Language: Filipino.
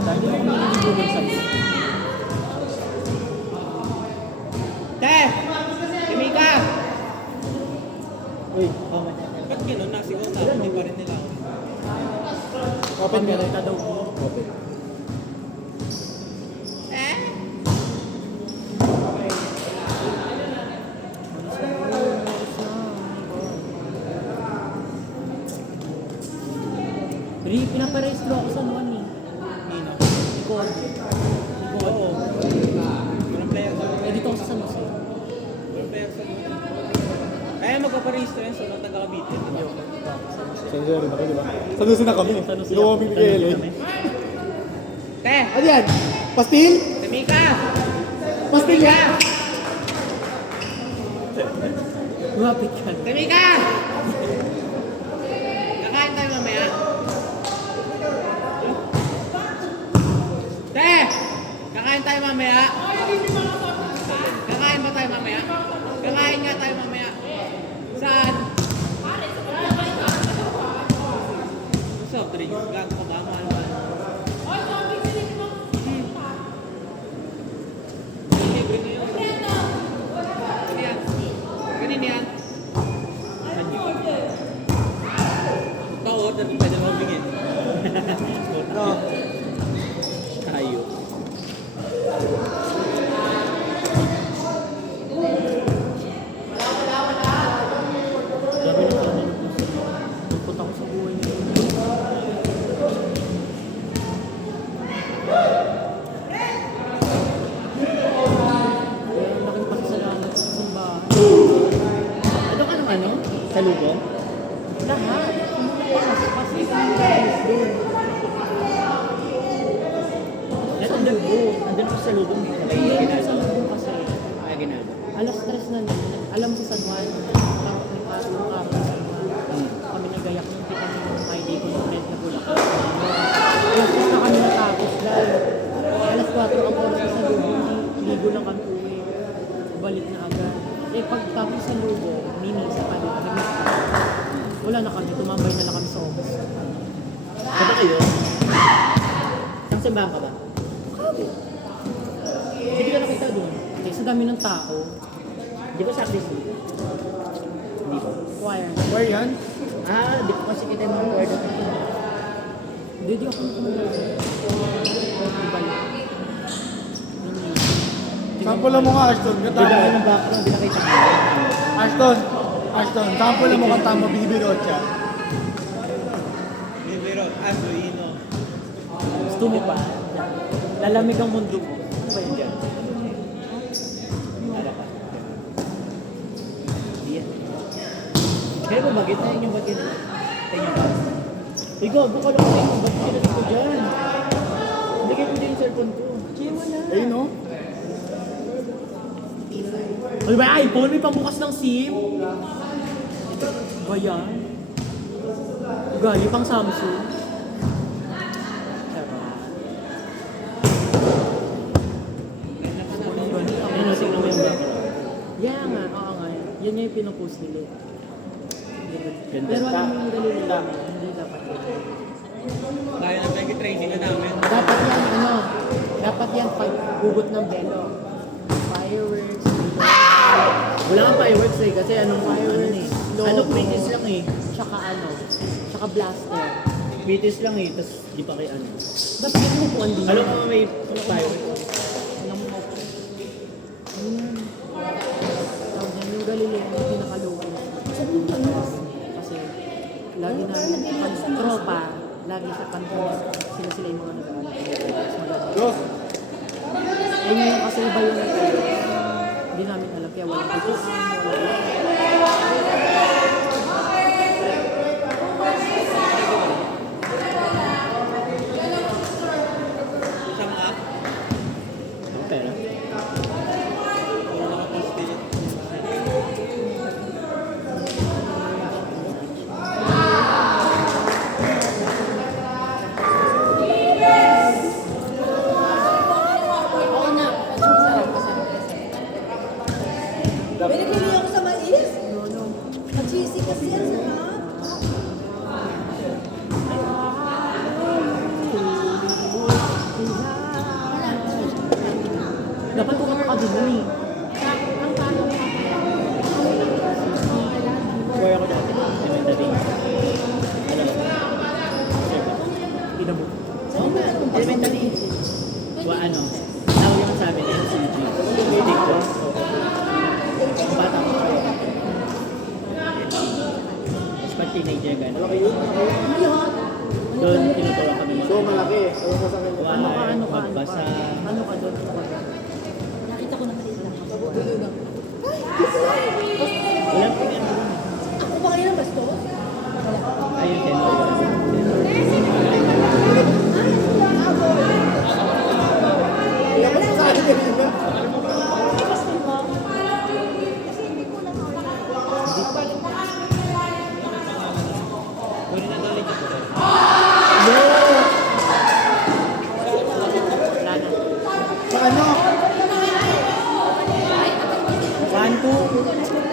ka, hindi ako nililibugan sa'yo. Te! Kimika! Uy, Ba't gano'n? Nasigaw na. Hindi pa rin nila. open ka rin ka daw. Open. Pinaparehistro ako sa nuwan eh. Nino. Nicole. Oo. Walang player sa Eh, dito ako sa San Jose. Walang player sa kaya magpaparehistro yan sa mga taga-Cavite. San Jose rin ako, di ba? San Jose na kami. San Jose Hindi ko kami kay LA. Te! Ano yan? Pastil? Kimika! Pastil yan? Lumapit ka. Kimika! Kakain tayo mamaya. Te! Kakain tayo mamaya. Kakain ba tayo mamaya? Kakain nga tayo mamaya. Saan? Soft drinks. Gago ka ba? Mahal-mahal. Libre na yun. Ano yan? Kanina yan? Pa-order ko pwede mabigin. No. Tayo. Dami na pala nila po sa pagpunta ko sa buhay niya. Kaya laking pasasalamat sa simbahan. Ano ka nung ano? Sa Lugo? Lahat. Kasi kami guys doon. Ito Lugo. Andun ko sa Lugo. May Hindi ginagawa. sa Lubong kasi. Ay, ginagawa. Alas 3 na naman. Alam si San Juan. Yung araw sa San Juan. Kami nagayak nung kita nung ID ko ng red na Bulacan. Alas 3 na kami natapos dahil alas 4 ang oras na sa Lubong. Ligo lang kami uwi. Balik na agad. Eh pagtapos sa Lubong, minisa pa din. Wala na kami. Tumambay na lang kami sa office. Saan ba kayo? Saan simbahan ka ba? Hindi ka nakita doon. Eh, sa dami ng tao. Di ba sa Chris? Hindi ba? Choir. Where yan? Ah, di ko kasi kita yung mga word. Hindi ako nakamala. Iba yun. Sample mo nga, Ashton. Di ba Katama. yung background? Di nakita ko. Ashton, sample mo kanta mo, bibirot siya. Bibiro, Azuino. Gusto mo ba? Lalamig ang mundo mo. Ano ba yun dyan? Para pa. Hindi yan. Kaya ba bagay tayo yung bagay na? Tayo yung bagay. Ikaw, buka lang tayo. Ba't kinalik ko dyan? Hindi kayo pwede yung cellphone ko. Kaya wala. Ayun, no? Ano ba? iPhone? May pambukas ng SIM? Ba yan? Gali pang Samsung. Ano, tingnan mo yung background. Yeah nga, oo nga. Yan nga yung pinopost nila. Ganda. Pero alam mo yung dalili hindi dapat yun. Kaya na tayo training na namin. Dapat yan, dapat yan pag-hugot ng belo. Fireworks, Wala kang fireworks eh, kasi anong Fireworks, ano, ano, quitis lang eh. tsaka blaster. Quitis lang eh, tas di pa kay ano. Dapat yan mo po ang dito. Alam mo may fireworks. Alam mo po. Ayun. Tawag yan, yung Galileo, yung pinakalugan. Kasi, lagi namin, pag tropa, lagi sa kanto, sila yung mga nag-aaral. Dos. Eh ngayon kasi iba yung hindi namin alam kaya walang pagkuhan, walang Sama ka? Ang pera? Wala ka postil. Oo na, masarap. eh. Ang tanong ko, Kaya ko dati. Elementary. Ano? Inabot. Oo nga, elementary. Ano? Tawag yung sa amin, NCG. Hindi ko. Ang bata ko. Tapos pag teenager gano'n. Doon, tinuturuan kami So, malaki. Ewan ko sa kanya. magbasa. ano ka doon? Nakita ko na maliit lang. Walang tingin doon. Ako ba kayo ng bastos? Ayun, din. Ewan ko sa kanya kanina. Kunin na daw ko. Wala na. Sa ano? 1, 2.